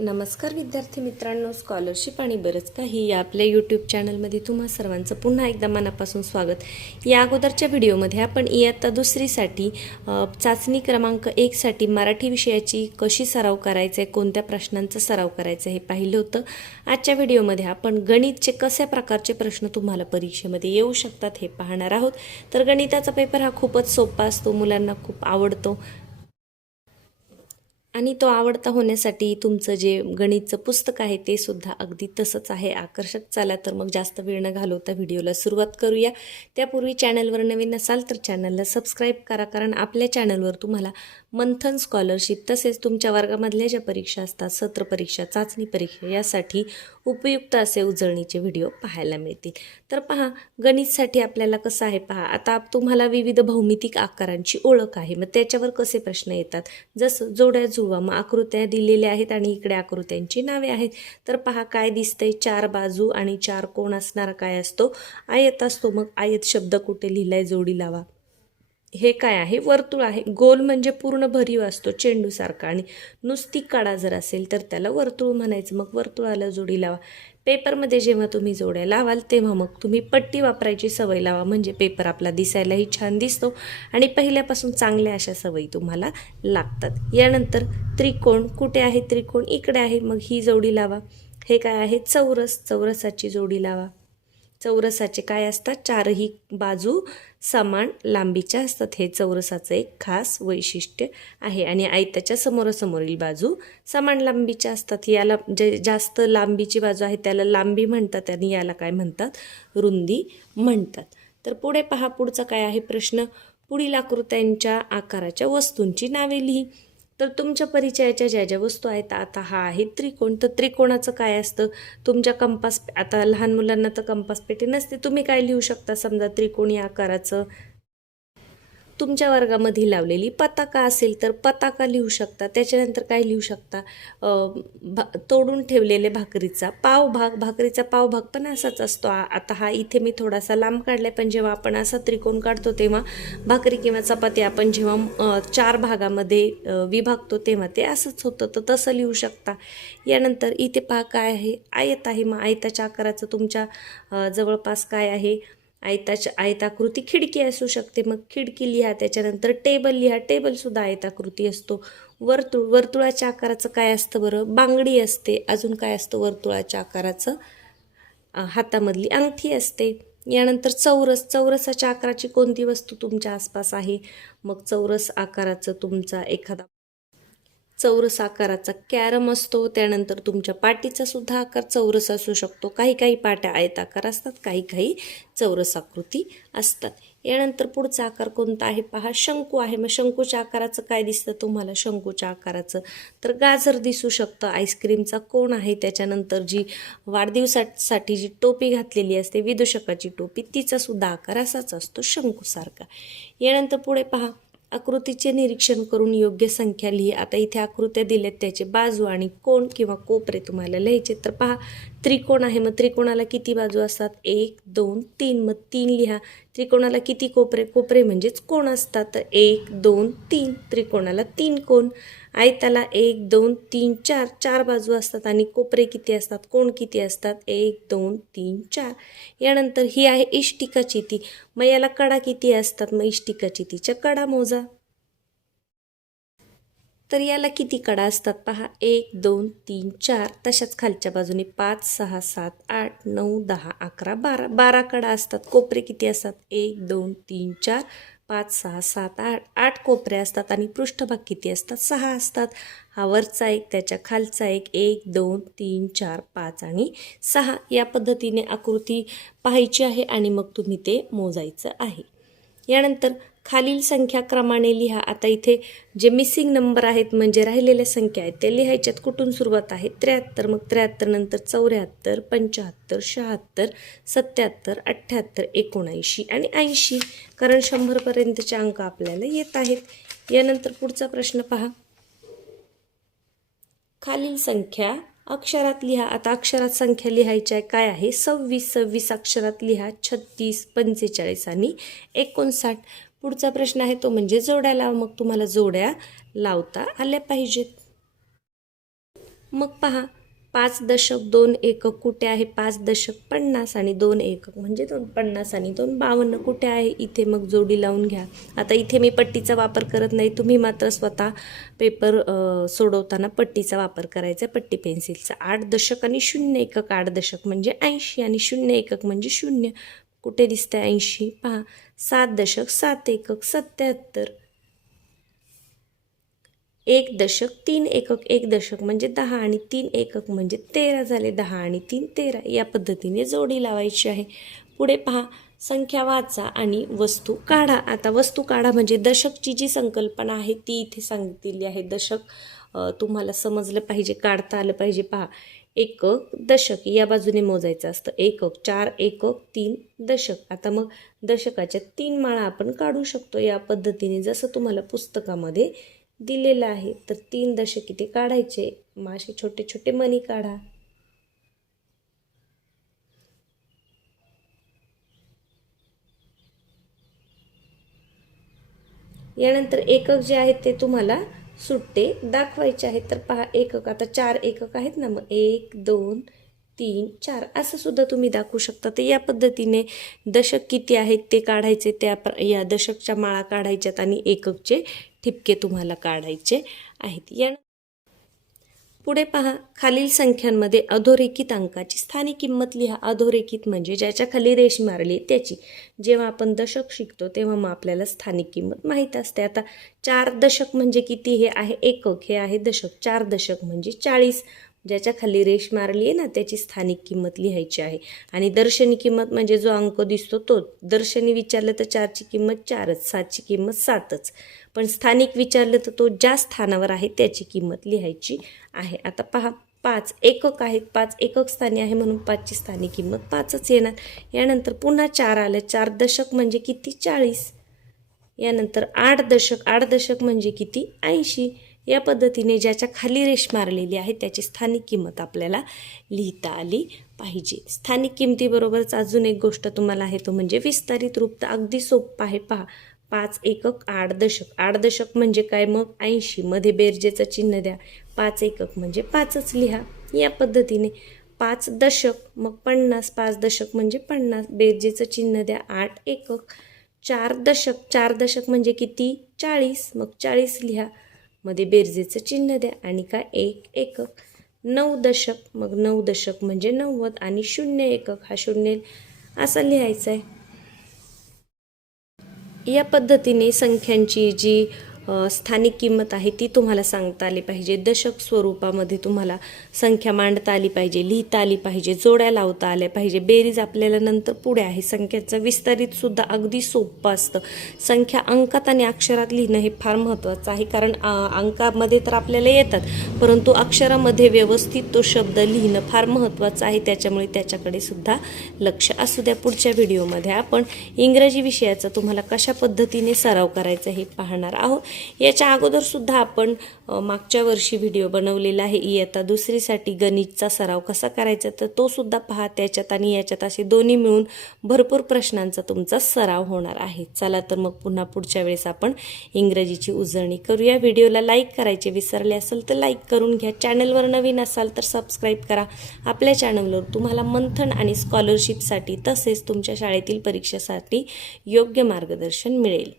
नमस्कार विद्यार्थी मित्रांनो, स्कॉलरशिप आणि बरंच काही या आपल्या यूट्यूब चॅनलमध्ये तुम्हा सर्वांचं पुन्हा एकदा मनापासून स्वागत. या अगोदरच्या व्हिडिओमध्ये आपण इयत्ता दुसरीसाठी चाचणी क्रमांक 1साठी मराठी विषयाची कशी सराव करायचं आहे, कोणत्या प्रश्नांचा सराव करायचा हे पाहिलं होतं. आजच्या व्हिडिओमध्ये आपण गणितचे कशा प्रकारचे प्रश्न तुम्हाला परीक्षेमध्ये येऊ शकतात हे पाहणार आहोत. तर गणिताचा पेपर हा खूपच सोपा असतो, मुलांना खूप आवडतो आणि तो आवडता होण्यासाठी तुमचं जे गणितचं पुस्तक आहे ते सुद्धा अगदी तसंच आहे, आकर्षक. चला तर मग जास्त वेळ न घालवता व्हिडिओला सुरुवात करूया. त्यापूर्वी चॅनलवर नवीन असाल तर चॅनलला सबस्क्राईब करा, कारण आपल्या चॅनलवर तुम्हाला मंथन स्कॉलरशिप तसेच तुमच्या वर्गामधल्या ज्या परीक्षा असतात, सत्र परीक्षा, चाचणी परीक्षा, यासाठी उपयुक्त असे उजळणीचे व्हिडिओ पाहायला मिळतील. तर पहा, गणितसाठी आपल्याला कसं आहे पहा, आता तुम्हाला विविध भौमितिक आकारांची ओळख आहे, मग त्याच्यावर कसे प्रश्न येतात. जसं जोड्या जुळवा, मग आकृत्या दिलेल्या आहेत आणि इकडे आकृत्यांची नावे आहेत. तर पहा काय दिसतंय, 4 बाजू आणि 4 कोण असणारा काय असतो, आयत असतो. मग आयत शब्द कुठे लिहिलाय, जोडी लावा. हे काय आहे, वर्तुळ आहे. गोल म्हणजे पूर्ण भरीव असतो, चेंडूसारखा, आणि नुसती कडा जर असेल तर त्याला वर्तुळ म्हणायचं. मग वर्तुळाला जोडी लावा. पेपरमध्ये जेव्हा तुम्ही जोड्या लावाल तेव्हा मग तुम्ही पट्टी वापरायची सवय लावा, म्हणजे पेपर आपला दिसायलाही छान दिसतो आणि पहिल्यापासून चांगल्या अशा सवयी तुम्हाला लागतात. यानंतर त्रिकोण, कुठे आहे त्रिकोण, इकडे आहे, मग ही जोडी लावा. हे काय आहे, चौरस, चौरसाची जोडी लावा. चौरसाचे काय असतात, चारही बाजू समान लांबीच्या असतात. हे चौरसाचं एक खास वैशिष्ट्य आहे. आणि आयताच्या समोरासमोरील बाजू समान लांबीच्या असतात. याला जे जास्त लांबीची बाजू आहे त्याला लांबी म्हणतात आणि याला काय म्हणतात, रुंदी म्हणतात. तर पुढे पहा, पुढचा काय आहे प्रश्न, पुढील आकृत्यांच्या आकाराच्या वस्तूंची नावे लिही. तर तुमच्या परिचयाच्या ज्या ज्या वस्तू आहेत, आता हा आहे त्रिकोण, तर त्रिकोणाचं काय असतं, तुमच्या कंपास, आता लहान मुलांना तर कंपास पेटी नसते, तुम्ही काय लिहू शकता, समजा त्रिकोणी आकाराचं तुमच्या वर्गामध्ये लावलेली पताका असेल तर पताका लिहू शकता. त्याच्यानंतर काय लिहू शकता, तोडून ठेवलेले भाकरीचा पावभाग, भाकरीचा पावभाग पण असाच असतो. आता हा इथे मी थोडासा लांब काढलाय, पण जेव्हा आपण असा त्रिकोण काढतो तेव्हा भाकरी किंवा चपाती आपण जेव्हा 4 भागामध्ये विभागतो तेव्हा ते असंच होतं, तर तसं लिहू शकता. यानंतर इथे पहा काय आहे, आयत आहे. मग आयताच्या आकाराचं तुमच्या जवळपास काय आहे, आयताकृती खिडकी असू शकते, मग खिडकी लिहा. त्याच्यानंतर टेबल लिहा, टेबलसुद्धा आयताकृती असतो. वर्तुळ, वर्तुळाच्या आकाराचं काय असतं बरं, बांगडी असते. अजून काय असतं वर्तुळाच्या आकाराचं, हातामधली अंगठी असते. यानंतर चौरस, चौरसाच्या आकाराची कोणती वस्तू तुमच्या आसपास आहे, मग चौरस आकाराचं तुमचा एखादा चौरस आकाराचा कॅरम असतो. त्यानंतर तुमच्या पाटीचा सुद्धा आकार चौरस असू शकतो. काही काही पाट्या आयताकार असतात, काही काही चौरस आकृती असतात. यानंतर पुढचा आकार कोणता आहे पहा, शंकू आहे. मग शंकूच्या आकाराचं काय दिसतं तुम्हाला, शंकूच्या आकाराचं तर गाजर दिसू शकतं. आईस्क्रीमचा कोण आहे, त्याच्यानंतर जी वाढदिवसासाठी जी टोपी घातलेली असते, विदूषकाची टोपी, तिचा सुद्धा आकार असाच असतो, शंकूसारखा. यानंतर पुढे पहा, आकृतीचे निरीक्षण करून योग्य संख्या लिही. आता इथे आकृत्या दिल्यात, त्याचे बाजू आणि कोण किंवा कोपरे तुम्हाला लिहायचे. तर पहा, त्रिकोण आहे, मग त्रिकोणाला किती बाजू असतात, 1 2 3, मग 3 लिहा. त्रिकोणाला किती कोपरे, कोपरे म्हणजेच कोण असतात, तर 1 2 3, त्रिकोणाला 3 कोण. आयताला 1 2 3 4, 4 बाजू असतात आणि कोपरे किती असतात, कोण किती असतात, 1 2 3 4. यानंतर ही आहे इष्टिका चिती, मग याला कडा किती असतात, मग इष्टिका चितीच्या कडा मोजा. तर याला किती कडा असतात पहा, 1 2 3 4, तशाच खालच्या बाजूने 5 6 7 8 9 10 11 12, 12 कडा असतात. कोपरे किती असतात, 1 2 3 4 5 6 7 8, 8 कोपरे असतात आणि पृष्ठभाग किती असतात, 6 असतात. हा वरचा एक, त्याच्या खालचा एक, 1 2 3 4 5 आणि 6. या पद्धतीने आकृती पाहायची आहे आणि मग तुम्ही ते मोजायचं आहे. यानंतर खालील संख्या क्रमाने लिहा. आता इथे जे मिसिंग नंबर आहेत म्हणजे राहिलेल्या संख्या आहेत ते लिहायच्यात. कुठून सुरुवात आहे, 73, मग 73 नंतर 74 75 76 77 78 79 आणि 80, कारण 100पर्यंतचे अंक आपल्याला येत आहेत. यानंतर पुढचा प्रश्न पहा, खालील संख्या अक्षरात लिहा. आता अक्षरात संख्या लिहायच्या आहे, काय आहे, 26, 26 अक्षरात लिहा, 36 45 आणि 59. पुढचा प्रश्न आहे तो म्हणजे जोड्या लावा. मग तुम्हाला जोड्या लावता आल्या पाहिजेत. मग पहा 5 दशक 2 एकक कुठे आहे? 5 दशक 50 आणि 2 एकक म्हणजे 250 आणि 2 52 कुठे आहे? इथे मग जोडी लावून घ्या. आता इथे मी पट्टीचा वापर करत नाही, तुम्ही मात्र स्वतः पेपर सोडवताना पट्टीचा वापर करायचा, पट्टी पेन्सिलचा. 8 दशक आणि 0 एकक, 8 दशक म्हणजे 80 आणि 0 एकक म्हणजे 0. कुठे दिसतंय 80? पहा 7 दशक 7 एकक 77. 1 दशक 3 एकक, 1 दशक म्हणजे 10 आणि 3 एकक म्हणजे 13 झाले. 10 आणि 3 13. या पद्धतीने जोडी लावायची आहे. पुढे पहा, संख्या वाचा आणि वस्तू काढा. आता वस्तू काढा म्हणजे दशकची जी संकल्पना आहे ती इथे सांगितलेली आहे. दशक तुम्हाला समजलं पाहिजे, काढता आलं पाहिजे. पहा, एकक दशक या बाजूने मोजायचं असतं. एकक 4 एकक 3 दशक. आता मग दशकाच्या 3 माळा आपण काढू शकतो या पद्धतीने, जसं तुम्हाला पुस्तकामध्ये दिलेलं आहे. तर 3 दशक इथे काढायचे. मग असे छोटे छोटे मणी काढा. यानंतर एकक जे आहेत ते तुम्हाला सुट्टे दाखवायचे आहेत. तर पहा, एकक आता 4 एकक आहेत ना, मग 1 2 3 4 असं सुद्धा तुम्ही दाखवू शकता. तर या पद्धतीने दशक किती आहेत ते काढायचे, त्या या दशकच्या माळा काढायच्यात आणि एककचे ठिपके तुम्हाला काढायचे आहेत. या पुढे पहा, खालील संख्यांमध्ये अधोरेखित अंकाची स्थानिक किंमत लिहा. अधोरेखित म्हणजे ज्याच्या खाली रेष मारली त्याची. जेव्हा आपण दशक शिकतो तेव्हा मग आपल्याला स्थानिक किंमत माहीत असते. आता 4 दशक म्हणजे किती? हे आहे एकक, हे आहे दशक. 4 दशक म्हणजे 40. ज्याच्या खाली रेष मारली आहे ना त्याची स्थानिक किंमत लिहायची आहे. आणि दर्शनी किंमत म्हणजे जो अंक दिसतो तो. दर्शनी विचारलं तर 4ची किंमत 4च, 7ची किंमत 7च. पण स्थानिक विचारलं तर तो ज्या स्थानावर आहे त्याची किंमत लिहायची आहे. आता पहा, 5 एकक आहेत, 5 एकक स्थानी आहे म्हणून 5ची स्थानिक किंमत 5च येणार. यानंतर पुन्हा 4 आलं. 4 दशक म्हणजे किती? 40. यानंतर 8 दशक, 8 दशक म्हणजे किती? 80. या पद्धतीने ज्याच्या खाली रेष मारलेली आहे त्याची स्थानिक किंमत आपल्याला लिहिता आली पाहिजे. स्थानिक किमतीबरोबरच अजून एक गोष्ट तुम्हाला आहे तो म्हणजे विस्तारित रूप. तर अगदी सोपं आहे. पहा, 5 एकक 8 दशक. 8 दशक म्हणजे काय? मग 80. मध्ये बेरजेचं चिन्ह द्या. 5 एकक म्हणजे 5च लिहा. या पद्धतीने 5 दशक मग 50. 5 दशक म्हणजे 50. बेरजेचं चिन्ह द्या. 8 एकक. 4 दशक. 4 दशक म्हणजे किती? 40. मग 40 लिहा. मध्ये बेरजेचं चिन्ह द्या आणि काय? 1 एकक. 9 दशक. मग 9 दशक म्हणजे 90 आणि 0 एकक. हा 0 असा लिहायचा आहे. या पद्धतीने संख्यांची जी स्थानिक किंमत आहे ती तुम्हाला सांगता आली पाहिजे. दशक स्वरूपामध्ये तुम्हाला संख्या मांडता आली पाहिजे, लिहिता आली पाहिजे, जोड्या लावता आल्या पाहिजे. बेरीज आपल्याला नंतर पुढे आहे. संख्याचं विस्तारित सुद्धा अगदी सोपं असतं. संख्या अंकात आणि अक्षरात लिहिणं हे फार महत्त्वाचं आहे, कारण अंकामध्ये तर आपल्याला येतात, परंतु अक्षरामध्ये व्यवस्थित तो शब्द लिहिणं फार महत्त्वाचं आहे. त्याच्यामुळे त्याच्याकडे सुद्धा लक्ष असू द्या. पुढच्या व्हिडिओमध्ये आपण इंग्रजी विषयाचा तुम्हाला कशा पद्धतीने सराव करायचा हे पाहणार आहोत. याच्या अगोदर सुद्धा आपण मागच्या वर्षी व्हिडिओ बनवलेला आहे इयत्ता दुसरीसाठी गणितचा सराव कसा करायचा, तर तो सुद्धा पहा. त्याच्यात आणि याच्यात असे दोन्ही मिळून भरपूर प्रश्नांचा तुमचा सराव होणार आहे. चला तर मग पुन्हा पुढच्या वेळेस आपण इंग्रजीची उजळणी करूया. व्हिडिओला लाईक करायचे विसरले असेल तर लाईक करून घ्या. चॅनलवर नवीन असाल तर सबस्क्राईब करा. आपल्या चॅनलवर तुम्हाला मंथन आणि स्कॉलरशिपसाठी तसेच तुमच्या शाळेतील परीक्षेसाठी योग्य मार्गदर्शन मिळेल.